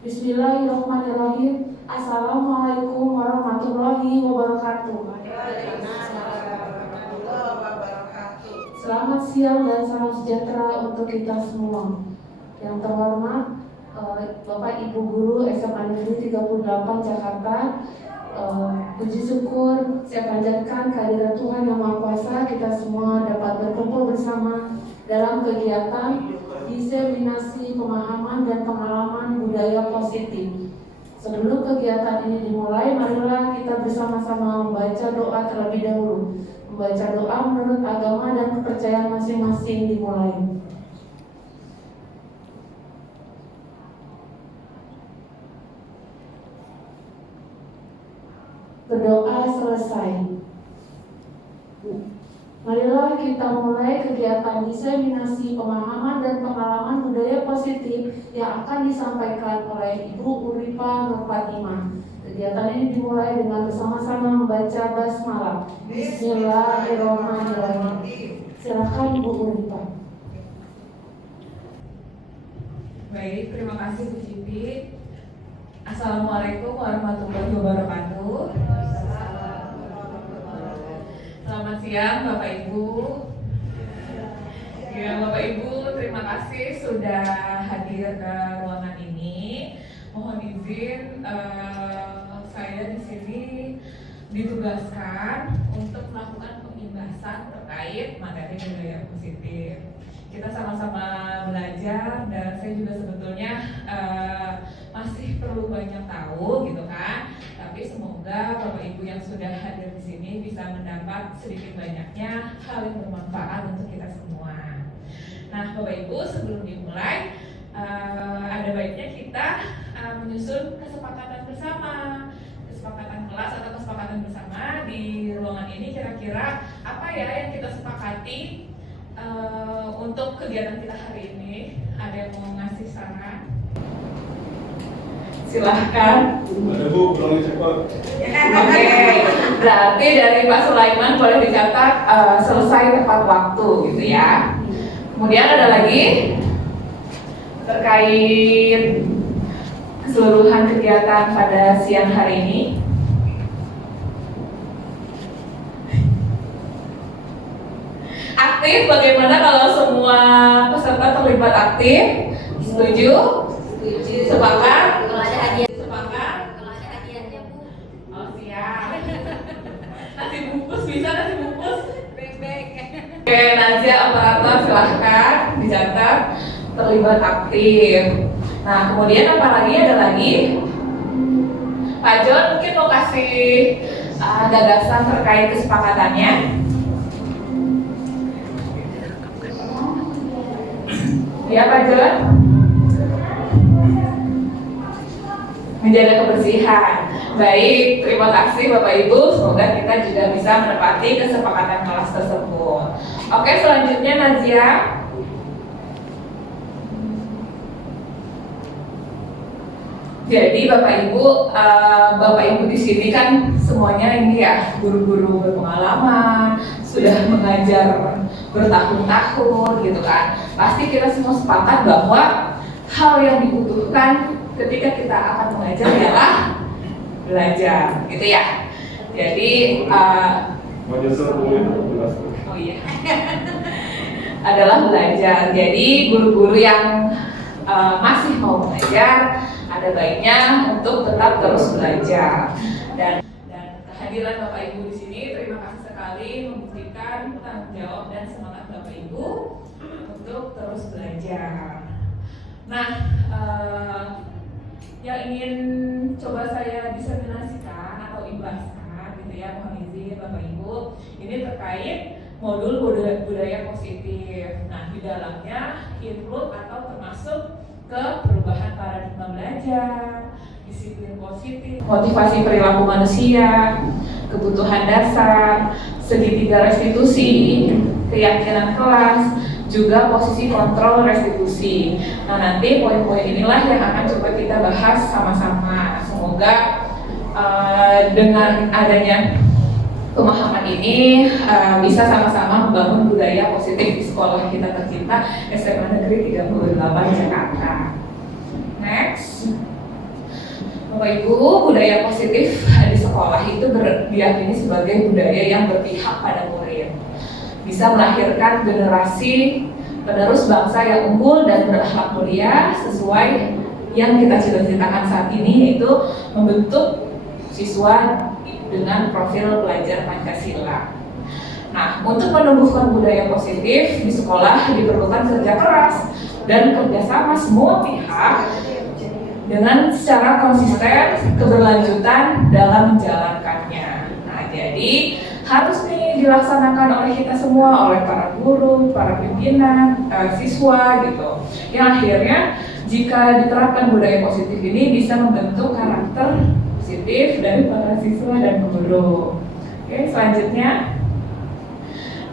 Bismillahirrahmanirrahim. Assalamualaikum warahmatullahi wabarakatuh. Selamat siang dan salam sejahtera untuk kita semua. Yang terhormat Bapak Ibu Guru SMA Negeri 38 Jakarta, puji syukur saya panjatkan kehadirat Tuhan Yang Maha Kuasa, kita semua dapat berkumpul bersama dalam kegiatan diseminasi pemahaman dan pengalaman budaya positif. Sebelum kegiatan ini dimulai, marilah kita bersama-sama membaca doa terlebih dahulu. Membaca doa menurut agama dan kepercayaan masing-masing dimulai. Berdoa selesai. Marilah kita mulai kegiatan diseminasi pemahaman dan pengalaman budaya positif yang akan disampaikan oleh Ibu Uripa Nur Fatimah. Kegiatan ini dimulai dengan bersama-sama membaca basmalah. Bismillahirrahmanirrahim. Silakan Ibu Uripa. Baik, terima kasih Bu Siti. Assalamualaikum warahmatullahi wabarakatuh. Selamat siang Bapak Ibu. Ya, Bapak Ibu, terima kasih sudah hadir ke ruangan ini. Mohon izin, saya di sini ditugaskan untuk melakukan pembahasan terkait materi budaya positif. Kita sama-sama belajar dan saya juga sebetulnya masih perlu banyak tahu gitu kan. Tapi semoga Bapak Ibu yang sudah hadir di sini bisa mendapat sedikit banyaknya hal yang bermanfaat untuk kita semua. Nah, Bapak Ibu, sebelum dimulai ada baiknya kita menyusun kesepakatan bersama, kesepakatan kelas atau kesepakatan bersama di ruangan ini. Kira-kira apa ya yang kita sepakati untuk kegiatan kita hari ini? Ada yang mau ngasih saran? Silahkan. Ada Bu, pulang cepat. Oke, berarti dari Pak Sulaiman boleh dicatat selesai tepat waktu gitu ya. Kemudian ada lagi terkait keseluruhan kegiatan pada siang hari ini. Aktif, bagaimana kalau semua peserta terlibat aktif? Setuju? Setuju. Sepakat? Kalau ada hadiah. Sepakat? Kalau ada hadiahnya Bu. Oh siap. Nasi bungkus bisa, nasi bungkus? Bek-bek. Oke, Nazia operator silahkan dicatat terlibat aktif. Nah, kemudian apa lagi? Ada lagi? Pak John mungkin mau kasih gagasan terkait kesepakatannya. Ya Pak John? Menjaga kebersihan. Baik, terima kasih Bapak Ibu. Semoga kita juga bisa menepati kesepakatan kelas tersebut. Oke, selanjutnya Nazia. Jadi Bapak Ibu di sini kan semuanya ini ya guru-guru berpengalaman, sudah mengajar bertahun-tahun gitu kan. Pasti kita semua sepakat bahwa hal yang dibutuhkan ketika kita akan mengajar adalah belajar, gitu ya. Jadi oh iya, adalah belajar. Jadi guru-guru yang masih mau mengajar, ada baiknya untuk tetap terus belajar. Dan kehadiran Bapak Ibu di sini, terima kasih sekali membuktikan tanggung jawab dan semangat Bapak Ibu untuk terus belajar. Nah, yang ingin coba saya diseminasikan atau ibaskan gitu ya, mohon izin Bapak Ibu, ini terkait modul budaya positif. Nah, di dalamnya include atau termasuk ke perubahan paradigma belajar, disiplin positif, motivasi perilaku manusia, kebutuhan dasar, segitiga restitusi, keyakinan kelas, juga posisi kontrol restitusi. Nah, nanti poin-poin inilah yang akan coba kita bahas sama-sama. Semoga dengan adanya pemahaman ini bisa sama-sama membangun budaya positif di sekolah kita tercinta SMA Negeri 38 Jakarta. Next. Bapak Ibu, budaya positif di sekolah itu diyakini sebagai budaya yang berpihak pada murid. Bisa melahirkan generasi penerus bangsa yang unggul dan berakhlak mulia sesuai yang kita cita-citakan saat ini, yaitu membentuk siswa dengan profil pelajar Pancasila. Nah, untuk menumbuhkan budaya positif di sekolah diperlukan kerja keras dan kerjasama semua pihak dengan secara konsisten keberlanjutan dalam menjalankannya. Nah, jadi harus nih dilaksanakan oleh kita semua, oleh para guru, para pimpinan, siswa gitu. Yang akhirnya jika diterapkan budaya positif ini bisa membentuk karakter positif dari para siswa dan guru. Oke, selanjutnya.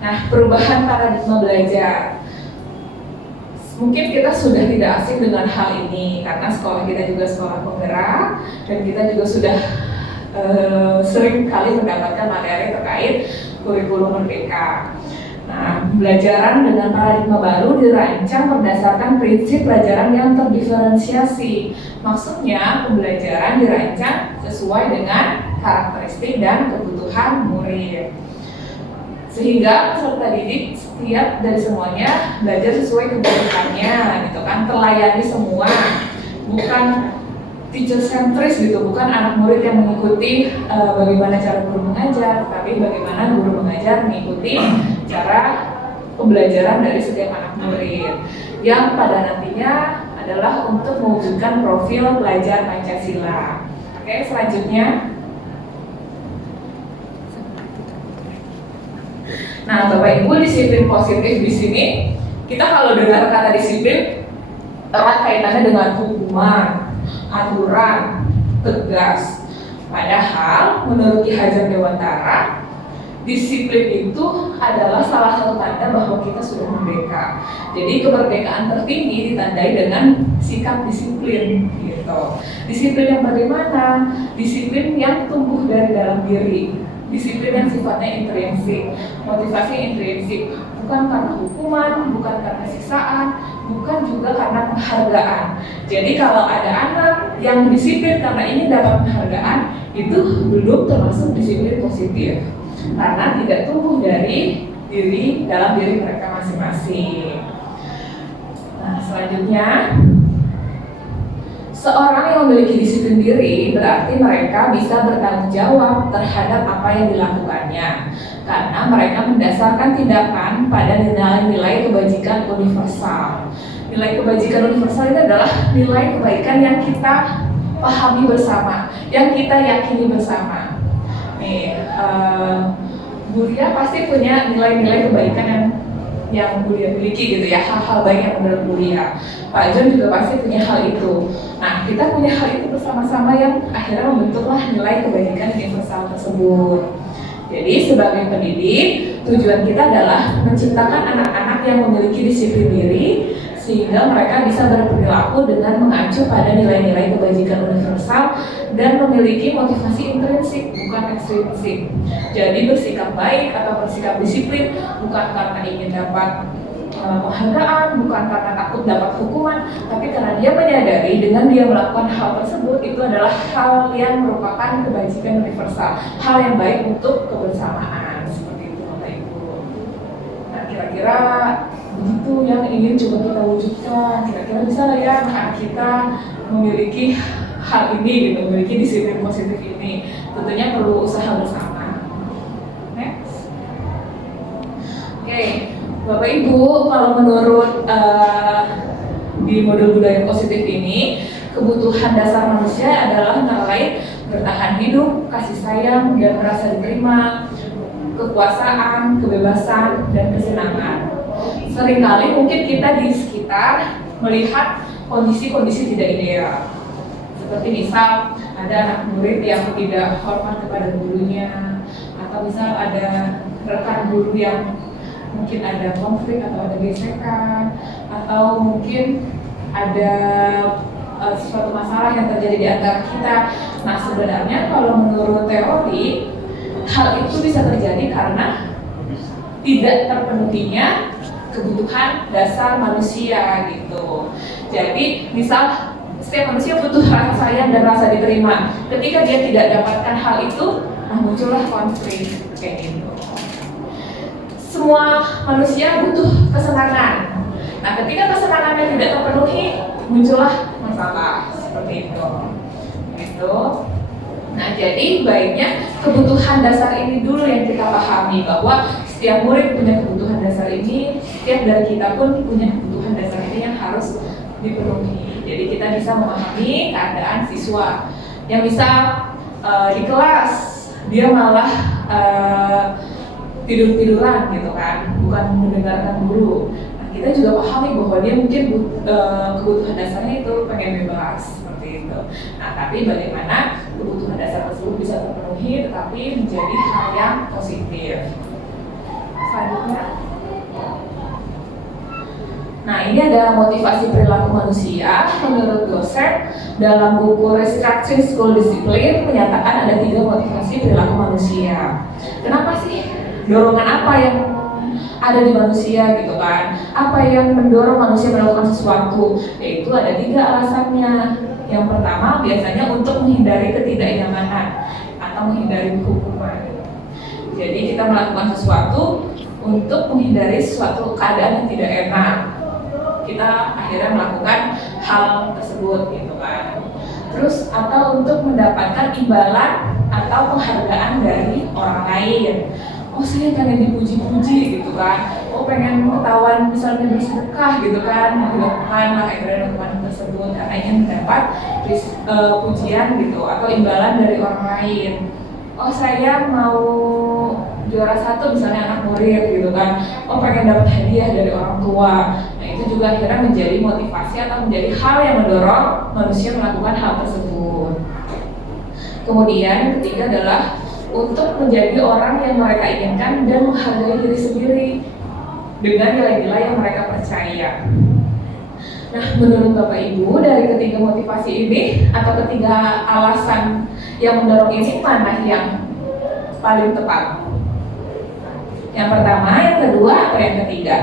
Nah, perubahan paradigma belajar. Mungkin kita sudah tidak asing dengan hal ini karena sekolah kita juga sekolah penggerak dan kita juga sudah sering kali mendapatkan materi terkait kurikulum merdeka. Nah, pembelajaran dengan paradigma baru dirancang berdasarkan prinsip pelajaran yang terdiferensiasi. Maksudnya, pembelajaran dirancang sesuai dengan karakteristik dan kebutuhan murid. Sehingga peserta didik setiap dari semuanya belajar sesuai kebutuhannya, gitu kan, terlayani semua, bukan teacher centris gitu, bukan anak murid yang mengikuti bagaimana cara guru mengajar, tapi bagaimana guru mengajar mengikuti cara pembelajaran dari setiap anak murid, yang pada nantinya adalah untuk mewujudkan profil pelajar Pancasila. Oke, selanjutnya. Nah, Bapak Ibu, disiplin positif di sini, kita kalau dengar kata disiplin erat kaitannya dengan hukuman, aturan, tegas. Padahal menurut Ki Hajar Dewantara, disiplin itu adalah salah satu tanda bahwa kita sudah merdeka. Jadi kemerdekaan tertinggi ditandai dengan sikap disiplin gitu. Disiplin yang bagaimana? Disiplin yang tumbuh dari dalam diri. Disiplin yang sifatnya intrinsik, motivasi intrinsik, bukan karena hukuman, bukan karena siksaan, bukan juga karena penghargaan. Jadi kalau ada anak yang disiplin karena ingin dapat penghargaan, itu belum termasuk disiplin positif, karena tidak tumbuh dari dalam diri mereka masing-masing. Nah, selanjutnya, seorang yang memiliki disiplin diri berarti mereka bisa bertanggung jawab terhadap apa yang dilakukannya, karena mereka mendasarkan tindakan pada nilai-nilai kebajikan universal. Nilai kebajikan universal itu adalah nilai kebaikan yang kita pahami bersama, yang kita yakini bersama. Nih, Buria pasti punya nilai-nilai kebaikan yang Buria miliki gitu ya, hal-hal baik yang menurut Buria. Pak John juga pasti punya hal itu. Nah, kita punya hal itu bersama-sama yang akhirnya membentuklah nilai kebajikan universal tersebut. Jadi sebagai pendidik, tujuan kita adalah menciptakan anak-anak yang memiliki disiplin diri sehingga mereka bisa berperilaku dengan mengacu pada nilai-nilai kebajikan universal dan memiliki motivasi intrinsik, bukan ekstrinsik. Jadi bersikap baik atau bersikap disiplin bukan karena ingin dapat penghargaan, bukan karena takut dapat hukuman, tapi karena dia menyadari dengan dia melakukan hal tersebut itu adalah hal yang merupakan kebajikan universal, hal yang baik untuk kebersamaan. Seperti itu, Bapak Ibu. Nah, kira-kira begitu yang ingin coba kita wujudkan. Kira-kira bisa lah ya anak kita memiliki hal ini gitu, memiliki disiplin positif ini. Tentunya perlu usaha bersama. Next. Oke. Bapak Ibu, kalau menurut di modul budaya positif ini, kebutuhan dasar manusia adalah antara lain bertahan hidup, kasih sayang, dan merasa diterima, kekuasaan, kebebasan, dan kesenangan. Seringkali mungkin kita di sekitar melihat kondisi-kondisi tidak ideal. Seperti misal ada anak murid yang tidak hormat kepada gurunya, atau misal ada rekan guru yang mungkin ada konflik atau ada gesekan, atau mungkin ada suatu masalah yang terjadi di antara kita. Nah, sebenarnya kalau menurut teori, hal itu bisa terjadi karena tidak terpenuhinya kebutuhan dasar manusia gitu. Jadi misal setiap manusia butuh rasa sayang dan rasa diterima. Ketika dia tidak dapatkan hal itu, nah muncullah konflik kayak gitu. Semua manusia butuh kesenangan. Nah, ketika kesenangannya tidak terpenuhi, muncullah masalah seperti itu. Gitu. Nah, jadi baiknya kebutuhan dasar ini dulu yang kita pahami, bahwa setiap murid punya kebutuhan dasar ini, setiap dari kita pun punya kebutuhan dasar ini yang harus dipenuhi. Jadi kita bisa memahami keadaan siswa yang bisa di kelas dia malah tidur-tiduran gitu kan, bukan mendengarkan guru. Nah, kita juga pahami bahwa dia mungkin kebutuhan dasarnya itu pengen bebas seperti itu. Nah, tapi bagaimana kebutuhan dasar tersebut bisa terpenuhi tetapi menjadi hal yang positif. Selanjutnya. Nah, ini ada motivasi perilaku manusia. Menurut dosen dalam buku Restructuring School Discipline menyatakan ada 3 motivasi perilaku manusia. Kenapa sih? Dorongan apa yang ada di manusia gitu kan? Apa yang mendorong manusia melakukan sesuatu? Yaitu ada 3 alasannya. Yang pertama biasanya untuk menghindari ketidaknyamanan atau menghindari hukuman. Jadi kita melakukan sesuatu untuk menghindari suatu keadaan yang tidak enak. Kita akhirnya melakukan hal tersebut gitu kan. Terus atau untuk mendapatkan imbalan atau penghargaan dari orang lain. Oh, saya pengen dipuji-puji gitu kan. Oh, pengen ketahuan misalnya bersedekah gitu kan. Dilakukan lah akhirnya lakukan tersebut karena ingin mendapat pujian gitu atau imbalan dari orang lain. Oh, saya mau juara 1 misalnya anak murid gitu kan. Oh, pengen dapat hadiah dari orang tua. Nah, itu juga akhirnya menjadi motivasi atau menjadi hal yang mendorong manusia melakukan hal tersebut. Kemudian yang ketiga adalah untuk menjadi orang yang mereka inginkan dan menghargai diri sendiri dengan nilai-nilai yang mereka percaya. Nah, menurut Bapak Ibu, dari ketiga motivasi ini atau ketiga alasan yang mendorong ini, mana yang paling tepat? Yang pertama, yang kedua, atau yang ketiga?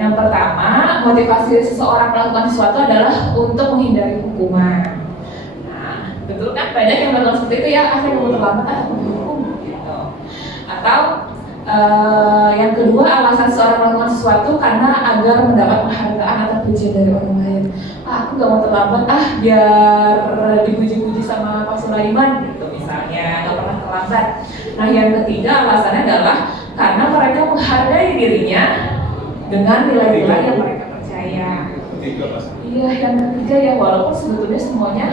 Yang pertama, motivasi seseorang melakukan sesuatu adalah untuk menghindari hukuman. Nah, betul kan? Banyak yang melakukan seperti itu ya, saya mau terlambat, aku dihukum gitu. Atau yang kedua, alasan seseorang melakukan sesuatu karena agar mendapat penghargaan atau pujian dari orang lain. Aku gak mau terlambat, biar dipuji-puji sama Pak Sulaiman gitu misalnya, gak pernah terlambat. Nah, yang ketiga alasannya adalah karena mereka menghargai dirinya dengan nilai-nilai yang mereka percaya. Iya, yang ketiga ya, walaupun sebetulnya semuanya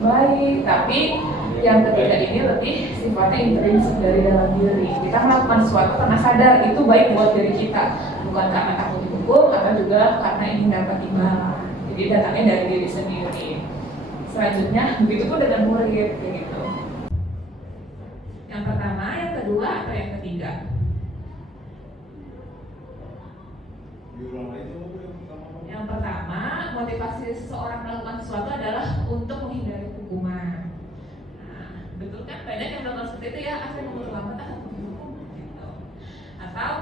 baik, tapi yang ketiga ini lebih sifatnya intrinsik dari dalam diri. Kita melakukan sesuatu karena sadar itu baik buat diri kita, bukan karena takut dihukum atau juga karena ingin dapat imbalan. Jadi datangnya dari diri sendiri. Selanjutnya, begitu pun dengan murid, begitu. Yang pertama, yang kedua, atau yang ketiga? Yang pertama, motivasi seseorang melakukan sesuatu adalah untuk menghindari hukuman. Nah, betul kan? Banyak yang melakukan seperti itu ya, saya mau terlambat, aku dihukum gitu. Atau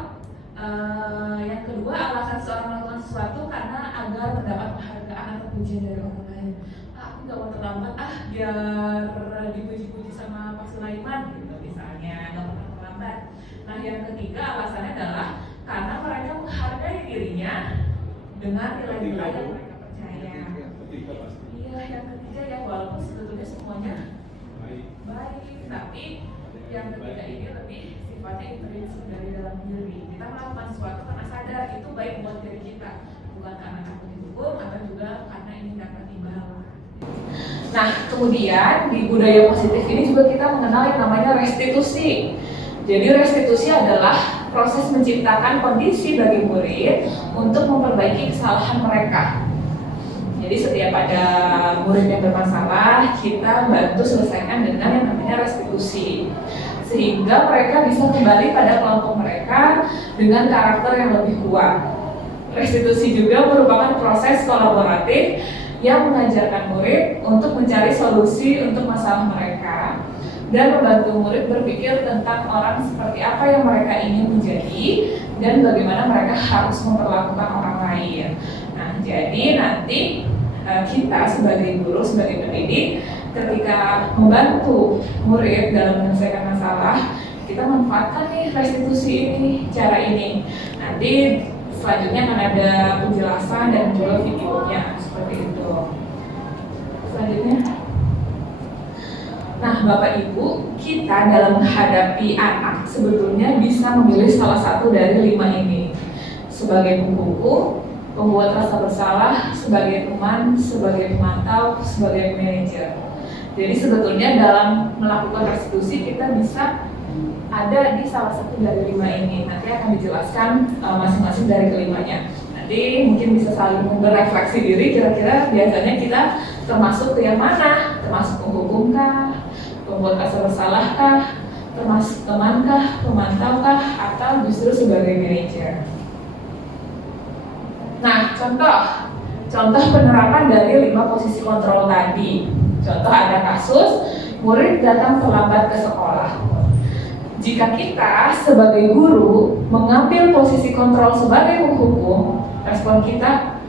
yang kedua, alasan seseorang melakukan sesuatu karena agar mendapat penghargaan atau pujian dari orang lain. Aku gak mau terlambat, biar dipuji-puji sama Pak Sulaiman gitu misalnya, gak pernah terlambat. Nah, yang ketiga alasannya adalah karena mereka menghargai dirinya dengan nilai-nilai yang mereka percaya. Iya, yang ketiga ya, walaupun sebetulnya semuanya baik, tapi yang ketiga ini lebih sifatnya intrinsik dari dalam diri. Kita melakukan sesuatu karena sadar itu baik buat diri kita, bukan karena takut dihukum atau juga karena ingin dapat imbalan. Nah, kemudian di budaya positif ini juga kita mengenal yang namanya restitusi. Jadi restitusi adalah proses menciptakan kondisi bagi murid untuk memperbaiki kesalahan mereka. Jadi setiap ada murid yang bermasalah, kita bantu selesaikan dengan yang namanya restitusi. Sehingga mereka bisa kembali pada kelompok mereka dengan karakter yang lebih kuat. Restitusi juga merupakan proses kolaboratif yang mengajarkan murid untuk mencari solusi untuk masalah mereka dan membantu murid berpikir tentang orang seperti apa yang mereka ingin menjadi dan bagaimana mereka harus memperlakukan orang lain. Nah, jadi nanti kita sebagai guru, sebagai pendidik, ketika membantu murid dalam menyelesaikan masalah, kita manfaatkan nih restitusi ini, cara ini. Nanti selanjutnya akan ada penjelasan dan juga videonya seperti itu. Selanjutnya, nah Bapak Ibu, kita dalam menghadapi anak sebetulnya bisa memilih salah satu dari 5 ini. Sebagai pembuku, pembuat rasa bersalah, sebagai teman, sebagai pemantau, sebagai manajer. Jadi sebetulnya dalam melakukan restitusi kita bisa ada di salah satu dari 5 ini. Nanti akan dijelaskan masing-masing dari kelimanya. Nanti mungkin bisa saling berefleksi diri, kira-kira biasanya kita termasuk ke yang mana? Termasuk penghukumkah, pembuat rasa bersalahkah, termasuk temankah, pemantaukah, atau justru sebagai manajer. Nah, contoh penerapan dari 5 posisi kontrol tadi. Contoh ada kasus murid datang terlambat ke sekolah. Jika kita sebagai guru mengambil posisi kontrol sebagai penghukum, respon kita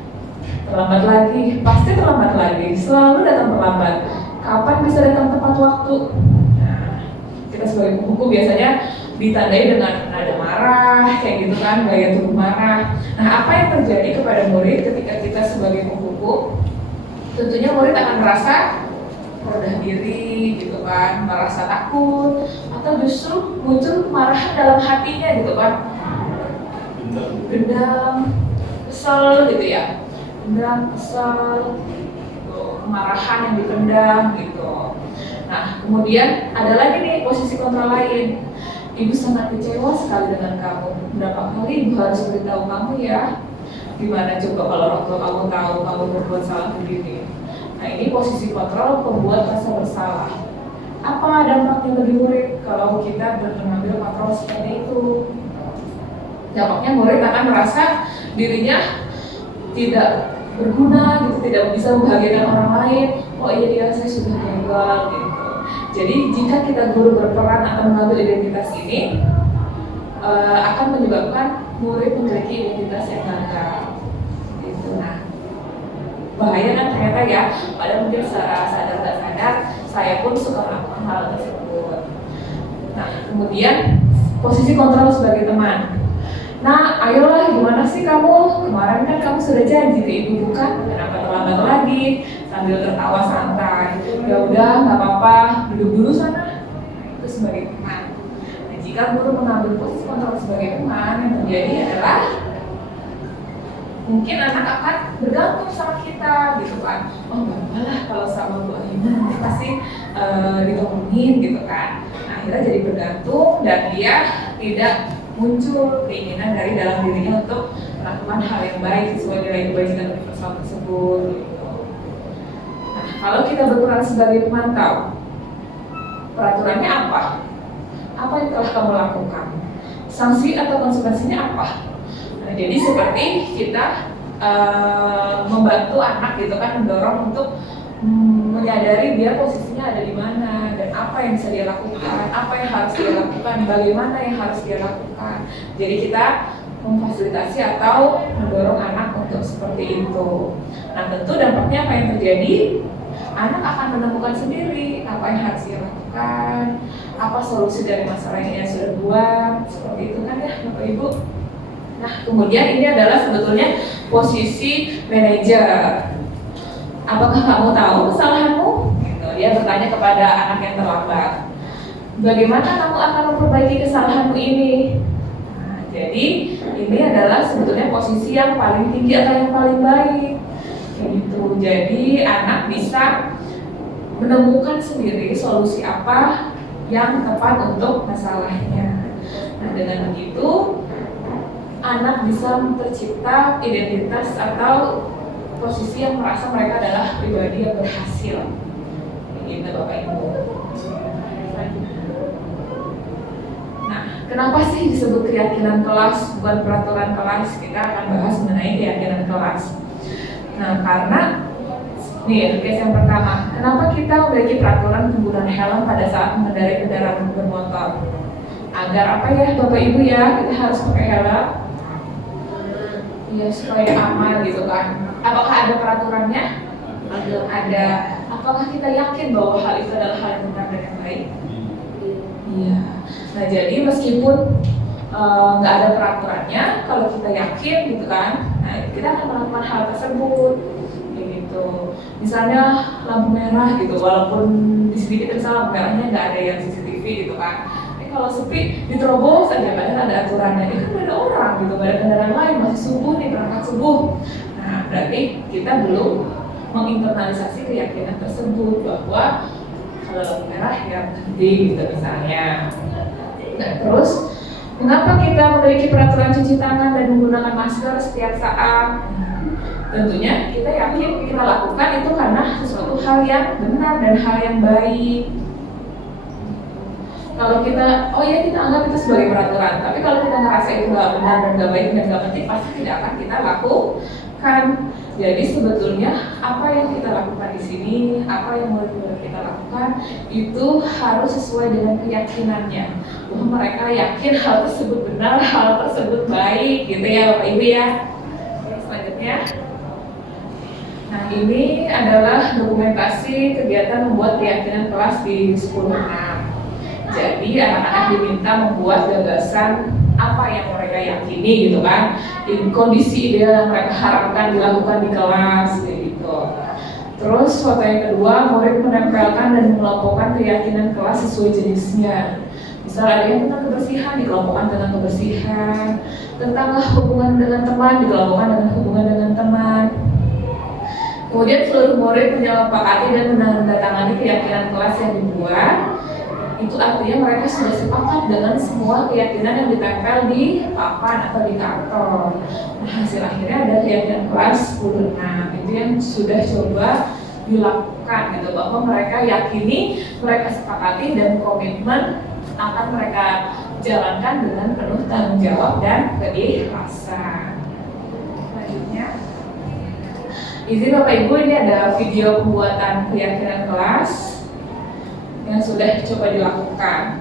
terlambat lagi, pasti terlambat lagi, selalu datang terlambat. Kapan bisa datang tepat waktu? Nah, kita sebagai penghukum biasanya ditandai dengan nada marah, kayak gitu kan, gaya tubuh marah. Nah, apa yang terjadi kepada murid ketika kita sebagai penghukum? Tentunya murid akan merasa rendah diri, gitu kan, merasa takut, atau justru muncul kemarahan dalam hatinya, gitu kan, dendam, kesel, gitu ya, dendam, kesel, gitu, kemarahan yang dipendam, gitu. Nah, kemudian ada lagi nih posisi kontrol lain. Ibu sangat kecewa sekali dengan kamu. Berapa kali ibu harus beritahu kamu ya? Gimana coba kalau orang tua kamu tahu kamu berbuat salah begini? Nah, ini posisi kontrol pembuat rasa bersalah. Apa dampaknya bagi murid kalau kita mengambil kontrol seperti itu? Dampaknya murid akan merasa dirinya tidak berguna, gitu, tidak bisa membahagiakan orang lain. Oh iya, saya sudah gagal, gitu. Jadi jika kita guru berperan atau mengambil identitas ini, akan menyebabkan murid memiliki identitas yang gagal. Gitu. Nah, bahaya kan ternyata ya, padahal mungkin secara sadar nggak sadar saya pun suka melakukan hal tersebut. Nah, kemudian posisi kontrol sebagai teman. Nah, ayolah, gimana sih kamu? Kemarin kan kamu sudah janji ke ibu bukan? Kenapa terlambat lagi? Sambil tertawa santai. Ya udah, nggak apa-apa, duduk dulu sana. Itu sebagai teman. Nah, jika guru mengambil posisi kontrol sebagai teman, yang terjadi adalah mungkin anak akan bergantung sama kita, gitu kan. Oh, nggak apa-apa lah kalau sama Bu Ahina nanti pasti ditolongin, gitu kan. Nah, akhirnya jadi bergantung dan dia tidak muncul keinginan dari dalam dirinya untuk melakukan hal yang baik sesuai nilai kebajikan universal tersebut, gitu. Nah, kalau kita berperan sebagai pemantau, peraturannya apa? Apa yang telah kamu lakukan? Sanksi atau konsekuensinya apa? Nah, jadi seperti kita membantu anak, gitu kan, mendorong untuk menyadari dia posisinya ada di mana dan apa yang bisa dia lakukan, apa yang harus dia lakukan, bagaimana yang harus dia lakukan. Jadi kita memfasilitasi atau mendorong anak untuk seperti itu. Nah, tentu dampaknya apa yang terjadi? Anak akan menemukan sendiri apa yang harus dia lakukan, apa solusi dari masalah yang dia sudah buat, seperti itu kan ya Bapak Ibu. Nah, kemudian ini adalah sebetulnya posisi manajer. Apakah kamu tahu kesalahanmu? Gitu. Dia bertanya kepada anak yang terlambat. Bagaimana kamu akan memperbaiki kesalahanmu ini? Nah, jadi ini adalah sebetulnya posisi yang paling tinggi atau yang paling baik. Kayak gitu. Jadi anak bisa menemukan sendiri solusi apa yang tepat untuk masalahnya. Nah, dengan begitu anak bisa tercipta identitas atau posisi yang merasa mereka adalah pribadi yang berhasil. Begitu Bapak Ibu. Nah, kenapa sih disebut keyakinan kelas bukan peraturan kelas? Kita akan bahas mengenai keyakinan kelas. Nah, karena nih, case yang pertama, kenapa kita memiliki peraturan penggunaan helm pada saat mengendarai kendaraan bermotor? Agar apa ya Bapak Ibu ya, kita harus pakai helm ya supaya aman gitu kan. Apakah ada peraturannya? Ada. Apakah kita yakin bahwa hal itu adalah hal yang benar dan yang baik? Iya. Nah jadi meskipun nggak ada peraturannya, kalau kita yakin gitu kan, nah kita akan melakukan hal tersebut. Gitu. Misalnya lampu merah gitu, walaupun di sini kita misalnya lampu merahnya nggak ada yang CCTV gitu kan. Kalau sepi diterobos aja, padahal ada aturannya. Ini kan nggak ada orang gitu, nggak ada kendaraan lain, masih subuh nih, berangkat subuh. Nah berarti kita belum menginternalisasi keyakinan tersebut bahwa kalau lampu merah ya berhenti gitu misalnya. Nah terus mengapa kita memiliki peraturan cuci tangan dan menggunakan masker setiap saat? Tentunya kita yakin kita lakukan itu karena sesuatu hal yang benar dan hal yang baik. Kalau kita, oh ya kita anggap itu sebagai peraturan, tapi kalau kita ngerasa itu nggak benar dan nggak baik dan nggak penting, pasti tidak akan kita lakukan. Jadi sebetulnya apa yang kita lakukan di sini, apa yang murid-murid kita lakukan, itu harus sesuai dengan keyakinannya. Bahwa mereka yakin hal tersebut benar, hal tersebut baik, gitu ya Bapak Ibu ya. Oke, selanjutnya. Nah ini adalah dokumentasi kegiatan membuat keyakinan kelas di 10.6. Jadi anak-anak diminta membuat gagasan apa yang mereka yakini gitu kan, di kondisi ideal yang mereka harapkan dilakukan di kelas gitu. Terus foto yang kedua, murid menempelkan dan mengelompokkan keyakinan kelas sesuai jenisnya. Misal ada yang tentang kebersihan dikelompokkan tentang kebersihan, tentang hubungan dengan teman dikelompokkan dengan hubungan dengan teman. Kemudian seluruh murid menyepakati dan menandatangani keyakinan kelas yang dibuat. Itu artinya mereka sudah sepakat dengan semua keyakinan yang ditempel di papan atau di kantor. Nah, hasil akhirnya ada keyakinan kelas 10.6. Itu yang sudah coba dilakukan gitu, bahwa mereka yakini, mereka sepakati dan komitmen akan mereka jalankan dengan penuh tanggung jawab dan keikhlasan. Selanjutnya, izin Bapak Ibu, ini ada video pembuatan keyakinan kelas yang sudah coba dilakukan.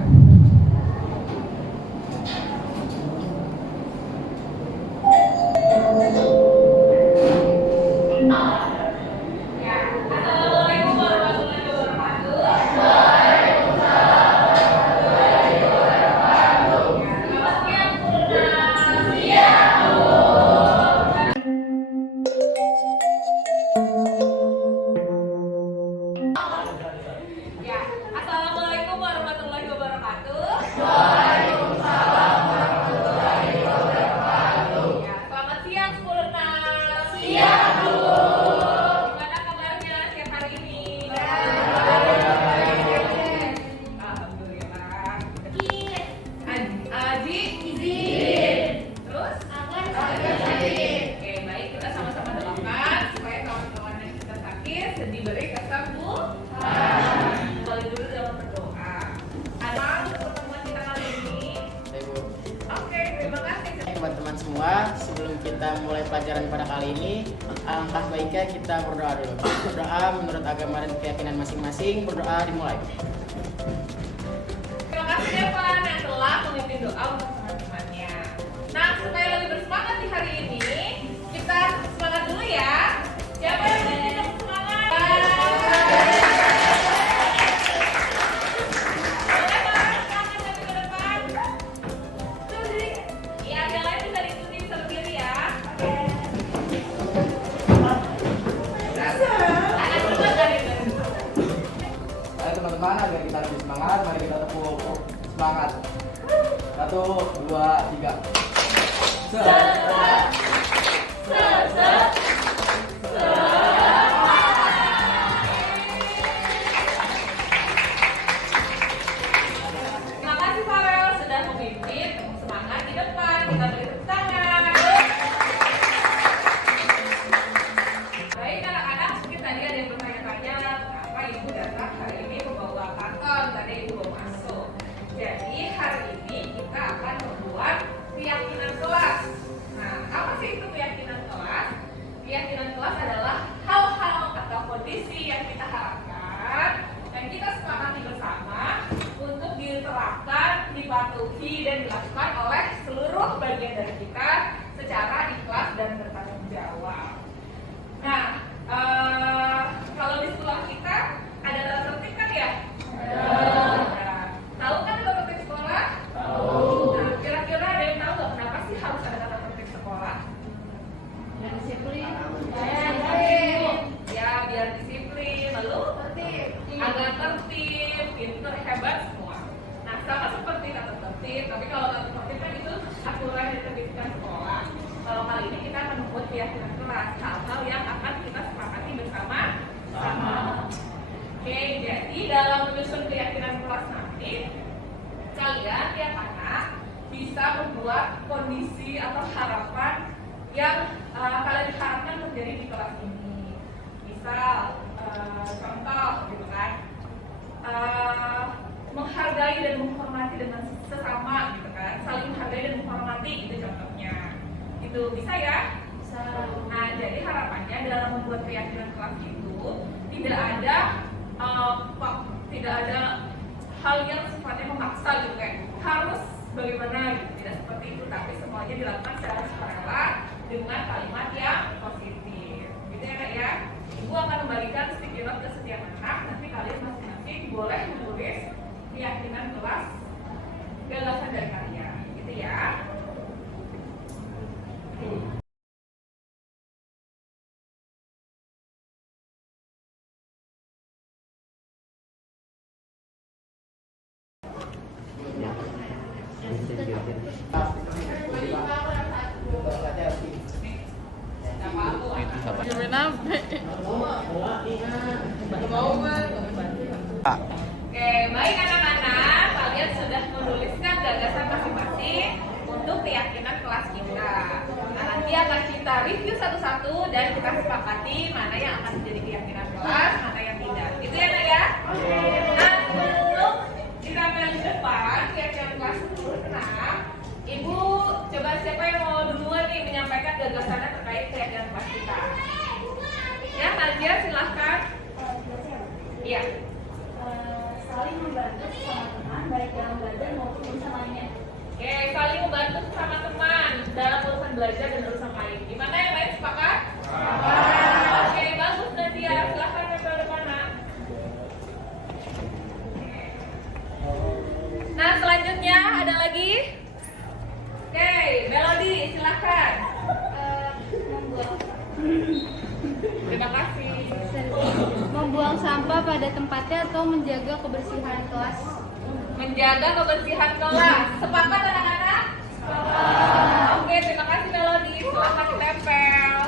Assalamualaikum warahmatullahi wabarakatuh. Selamat siang, Purna. Ya, assalamualaikum warahmatullahi wabarakatuh. Waalaikumsalam warahmatullahi wabarakatuh. Ya, selamat siang, Purna. Siang, Bu. Gimana kabarnya siang hari ini? Alhamdulillah. Aji, izin. Terus? Izin. Oke, baik, kita sama-sama doakan supaya kawan-kawan yang kita sakit diberi kesembuhan. Kali dulu dalam berdoa. Ada untuk pertemuan kita kali ini. Ibu. Oke, terima kasih. Teman-teman semua, sebelum kita mulai pelajaran pada kali ini, alangkah baiknya kita berdoa dulu. Berdoa menurut agama dan keyakinan masing-masing. Berdoa dimulai. Terima kasih Devan yang telah memimpin doa untuk teman-temannya. Nah, supaya lebih bersemangat di hari ini, kita semangat dulu ya. Siapa yang mau diajak semangat? Boleh bareng tangan kaki ke depan. Iya, yang lain bisa diikuti, bisa berdiri ya. Tangan depan dari depan. Ayo teman-teman, agar kita lebih semangat, mari kita tepuk semangat. 1, 2, 3. Terima kasih Farel sudah memimpin tepuk semangat di depan. Kita beri tepuk tangan. Baik anak-anak, mungkin tadi ada yang bertanya-tanya kenapa ibu datang hari ini membawa karton. Tadi ibu bawa masuk. Jadi hari ini kita akan membuat keyakinan kelas. Nah, apa jawab. Nah, kalau di sekolah kita ada tata tertib kan ya? Ada. Tahu kan tata tertib sekolah? Nah, kira-kira ada yang tahu nggak kenapa sih harus ada tata tertib sekolah? Ya, biar disiplin, lalu agar tertib, pintar, hebat semua. Nah, sama seperti tata tertib, tapi kalau tata tertib kan itu aturan yang diterbitkan sekolah. Kalau kali ini kita akan membuat keyakinan kelas, hal-hal yang akan kita sepakati bersama. Oke, jadi dalam menyusun keyakinan kelas nanti, kalian tiap anak bisa membuat kondisi atau harapan yang kalian harapkan terjadi di kelas ini. Misal, contoh gitu kan, menghargai dan menghormati dengan sesama gitu kan, saling menghargai dan menghormati itu contohnya. Itu bisa ya? Bisa. Nah, jadi harapannya dalam membuat keyakinan kelas itu tidak ada hal yang sifatnya memaksa gitu kayak harus bagaimana gitu, tidak seperti itu, tapi semuanya dilakukan secara sukarela dengan kalimat yang positif. Gitu ya Kak ya? Ibu akan membagikan sticky note ke setiap anak, nanti kalian masing-masing boleh menulis keyakinan kelas gagasan dari kalian, gitu ya. Oke, baik anak-anak, kalian sudah menuliskan gagasan masing-masing untuk keyakinan kelas kita. Nah, nanti akan kita review satu-satu dan kita sepakati mana yang akan menjadi keyakinan kelas, mana yang tidak. Gitu ya, Nak ya? Nah, sebelum ditampilkan di depan keyakinan kelas 10 Ibu coba siapa yang mau duluan nih menyampaikan gagasannya terkait keyakinan kelas kita? Ya, Nadia silahkan. Iya. Saling membantu sesama teman baik dalam belajar maupun urusan lainnya. Oke, saling membantu sesama teman dalam urusan belajar dan urusan lain. Gimana yang lain sepakat? Oke, bagus Nadia. Silahkan nempel depan Nak. Nah, selanjutnya ada lagi. Oke, Melody silahkan. Terima kasih. Membuang sampah pada tempatnya atau menjaga kebersihan kelas. Menjaga kebersihan kelas. Sepakat anak-anak? Oke, terima kasih Melody. Silahkan ditempel.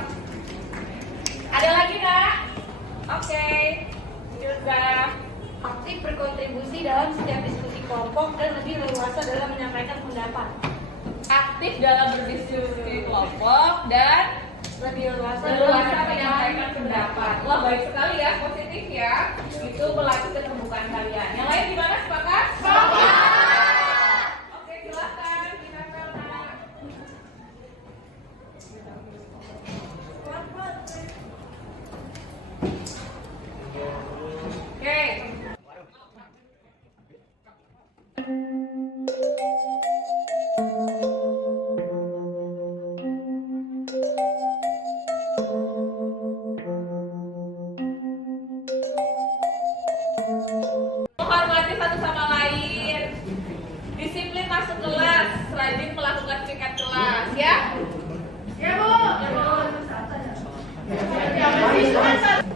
Ada lagi Nak? Oke. Sudah. Aktif berkontribusi dalam setiap diskusi kelompok dan lebih leluasa dalam menyampaikan pendapat. Aktif dalam berdiskusi kelompok dan Lebih leluasa menyampaikan pendapat. Wah, baik sekali ya, positif ya. Itu melatih keterbukaan kalian. Yang lain gimana? Sepakat? Sepakat. Oke, silakan ditempel Nak. Oke. Menghormati satu sama lain, disiplin masuk kelas, rajin melakukan piket kelas, ya? Ya Bu.